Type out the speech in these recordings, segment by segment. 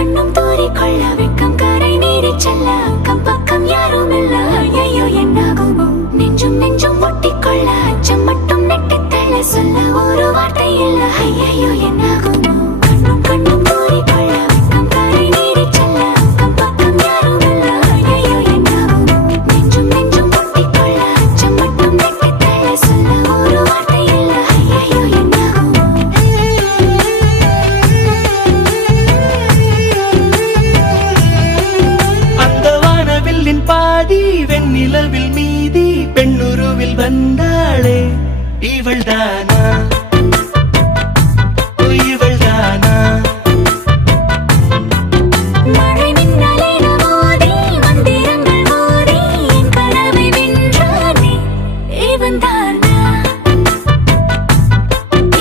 கண்ணும் தூறிக்கொள்ள வெட்கம் கரை நீடி செல்ல அக்கம் பக்கம் யாரும் இல்ல ஐயோ என்னாகுமோ நெஞ்சும் நெஞ்சும் ஒட்டிக்கொள்ள அச்சம் மட்டும் நெட்டித்தள்ள சொல்ல ஒரு வார்த்தை இல்ல ஐயோ என்னாகுமோ கண்ணும் கண்ணும் தூறிக்கொள்ள வெட்கம் கரை நீடி செல்ல அக்கம் பக்கம் யாரும் இல்ல ஐயோ என்னாகுமோ நெஞ்சும் நெஞ்சும் ஒட்டிக்கொள்ள அச்சம் மட்டும் நெட்டித்தள்ள சொல்ல ஒரு வார்த்தை இல்ல ஐயோ என்னாகுமோ பாதி வெண்ணிலவில் மீதி பெண்ணுருவில் வந்தாளே இவள்தானா இவள்தானா மழை மின்னலேன மோதி மந்திரங்கள் மோதி என் கனவை வென்றானே இவன்தானா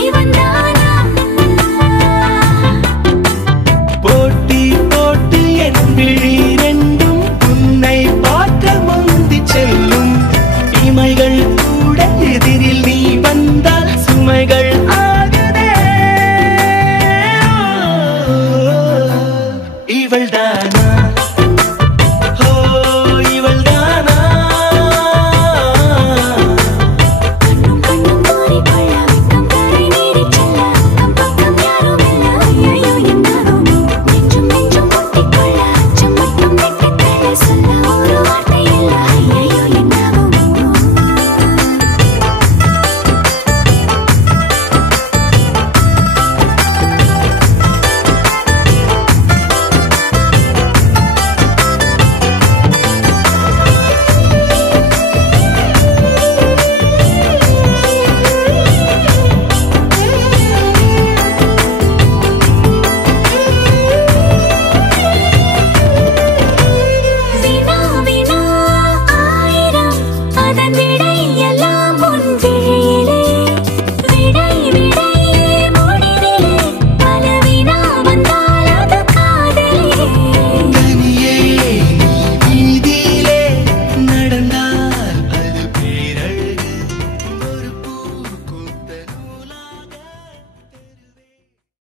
இவன்தானா போட்டி போட்டு என் விழி ரெண்டும் உன்னை பார்க்க முந்தி செல்லும் இமைகள் கூட எதிரில் நீ வந்தால் சுமைகள் ஆகுதே இவள்தானா